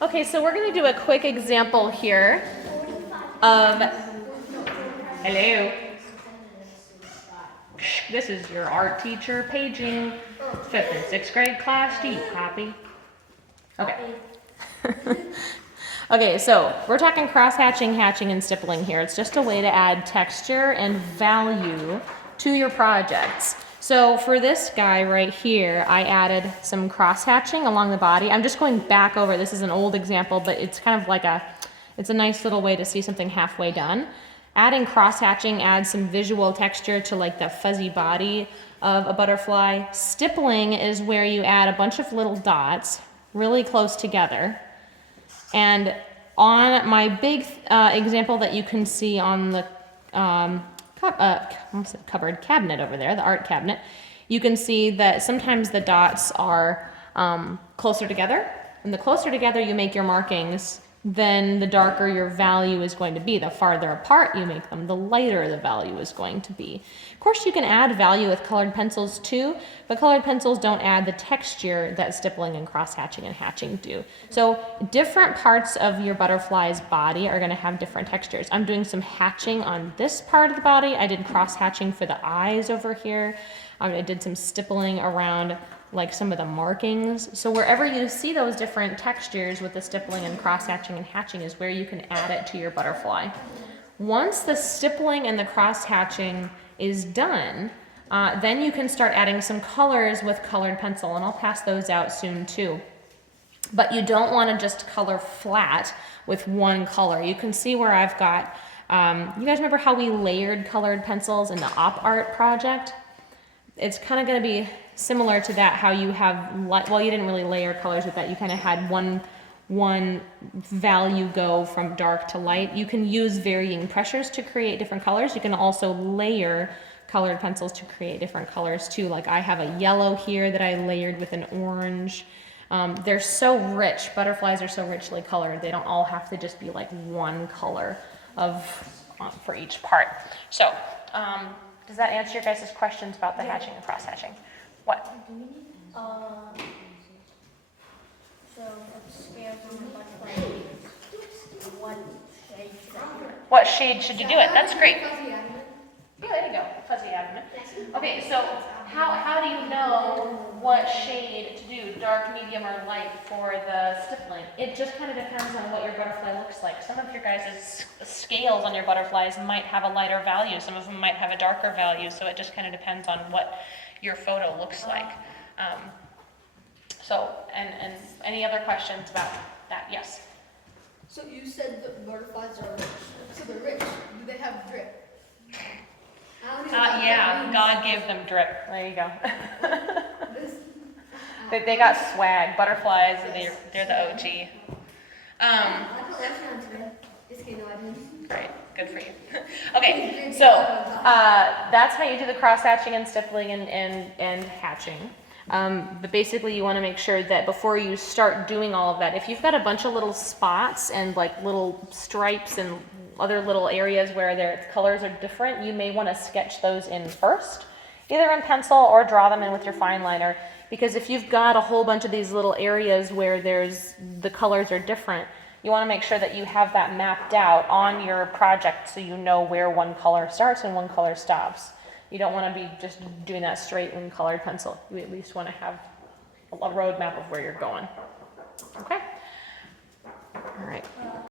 Okay, so we're going to do a quick example here of, hello, this is your art teacher paging 5th and 6th grade class. Do you copy? Okay. Okay, so we're talking cross-hatching, hatching, and stippling here. It's just a way to add texture and value to your projects. So for this guy right here, I added some cross-hatching along the body. I'm just going back over, this is an old example, but it's kind of like it's a nice little way to see something halfway done. Adding cross-hatching adds some visual texture to like the fuzzy body of a butterfly. Stippling is where you add a bunch of little dots really close together. And on my big example that you can see on the cupboard cabinet over there, the art cabinet, you can see that sometimes the dots are closer together. And the closer together you make your markings, then the darker your value is going to be. The farther apart you make them, the lighter the value is going to be. Of course, you can add value with colored pencils too, but colored pencils don't add the texture that stippling and cross-hatching and hatching do. So different parts of your butterfly's body are going to have different textures. I'm doing some hatching on this part of the body. I did cross-hatching for the eyes over here. I did some stippling around like some of the markings. So wherever you see those different textures with the stippling and cross-hatching and hatching is where you can add it to your butterfly. Once the stippling and the cross-hatching is done, then you can start adding some colors with colored pencil, and I'll pass those out soon too. But you don't want to just color flat with one color. You can see where I've got, you guys remember how we layered colored pencils in the op art project? It's kind of going to be similar to that, how you have, well, you didn't really layer colors with that. You kind of had one value go from dark to light. You can use varying pressures to create different colors. You can also layer colored pencils to create different colors too. Like I have a yellow here that I layered with an orange. They're so rich. Butterflies are so richly colored. They don't all have to just be like one color for each part. So, does that answer your guys' questions about the hatching and cross-hatching? What? So, upstairs on the butterfly, What shade should you do it? That's great. Yeah, there you go. Fuzzy abdomen. Okay, so how do you know what shade to do, dark, medium, or light for the stippling? It just kind of depends on what your butterfly looks like. Some of your guys' scales on your butterflies might have a lighter value. Some of them might have a darker value. So it just kind of depends on what your photo looks like. So, and any other questions about that? Yes? So you said that butterflies are rich. So they're rich. Do they have drip? Yeah, God gave them drip. There you go. They got swag. Butterflies, they're the OG. Great, good for you. Okay, so that's how you do the cross-hatching and stippling and hatching. But basically you want to make sure that before you start doing all of that, if you've got a bunch of little spots and like little stripes and other little areas where their colors are different, you may want to sketch those in first, either in pencil or draw them in with your fine liner. Because if you've got a whole bunch of these little areas where the colors are different, you want to make sure that you have that mapped out on your project so you know where one color starts and one color stops. You don't want to be just doing that straight in colored pencil. You at least want to have a roadmap of where you're going. Okay?